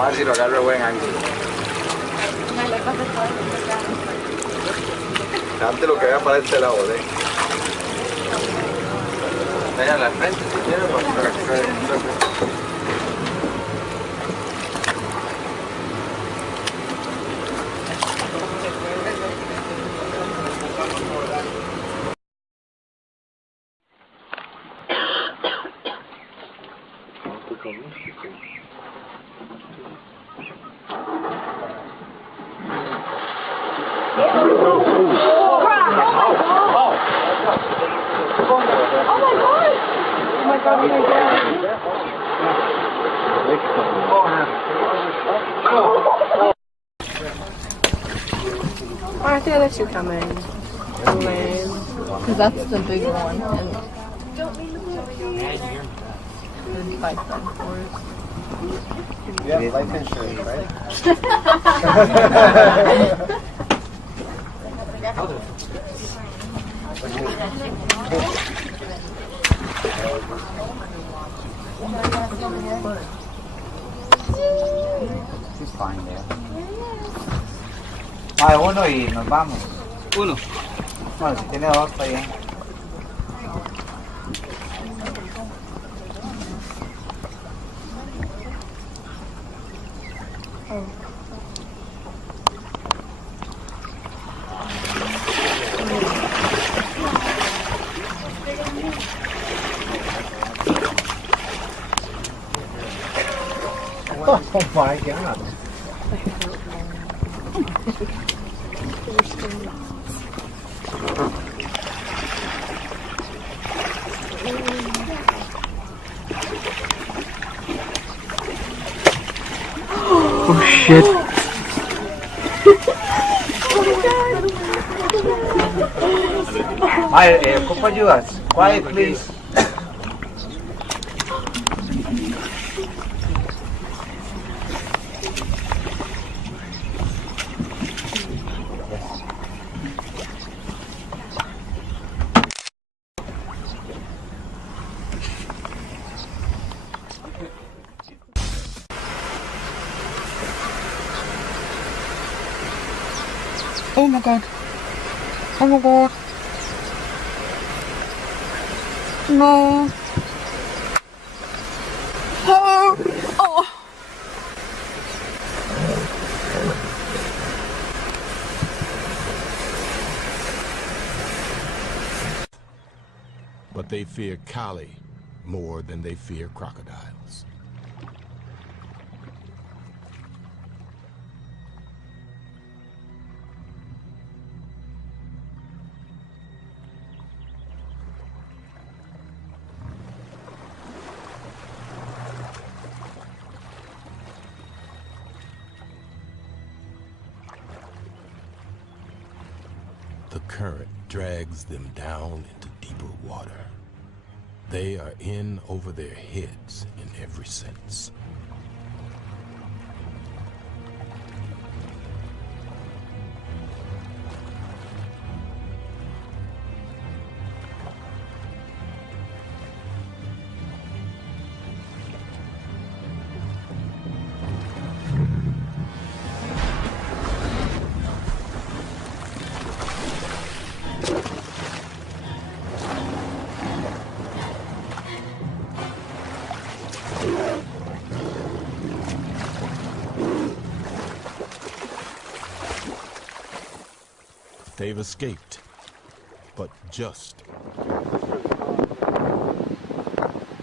a ver si lo agarro buen ángulo. Antes lo que vea para este lado, ¿eh? Vaya a la frente si quieres, para que se... I think I'll let you come in. Because that's the big one. And the bike then, of course. You have life insurance, right? He's fine there. Ah, uno y nos vamos. Uno. Bueno, si tiene dos, está bien. Oh my God. Oh shit. Ocupa ayudas. Quiet, please. oh my God. Oh my God. No. Oh. Oh. But they fear Kali more than they fear crocodiles. The current drags them down into deeper water. They are in over their heads in every sense. They've escaped, but just.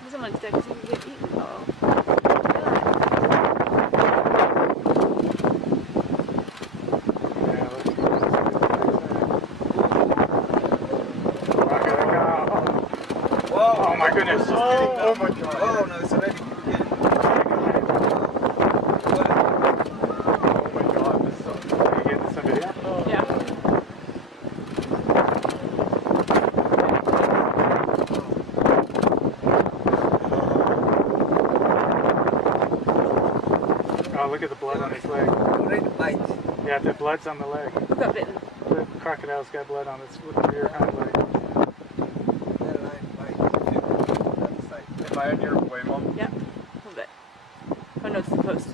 Someone's dead because you get eaten. Oh. Whoa, oh my goodness. Oh my God. Oh no, it's already getting. Oh my God, this sucks. Are you getting this on video? Yeah. Oh, look at the blood on his leg. Yeah, the blood's on the leg. Got bitten. The crocodile's got blood on its rear hind leg. Am I on your way, Mom? Yeah. A little bit. Oh no, it's the post.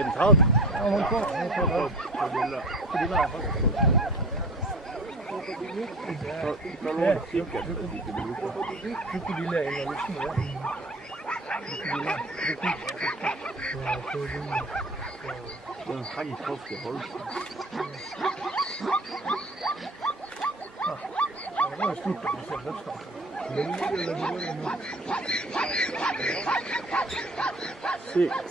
Den tatt? Ja, hun kom. Krokodiller. Krokodiller er en av lystene, ja. Det er en fantastisk hold. Det var stort å se bokstav. Sykt.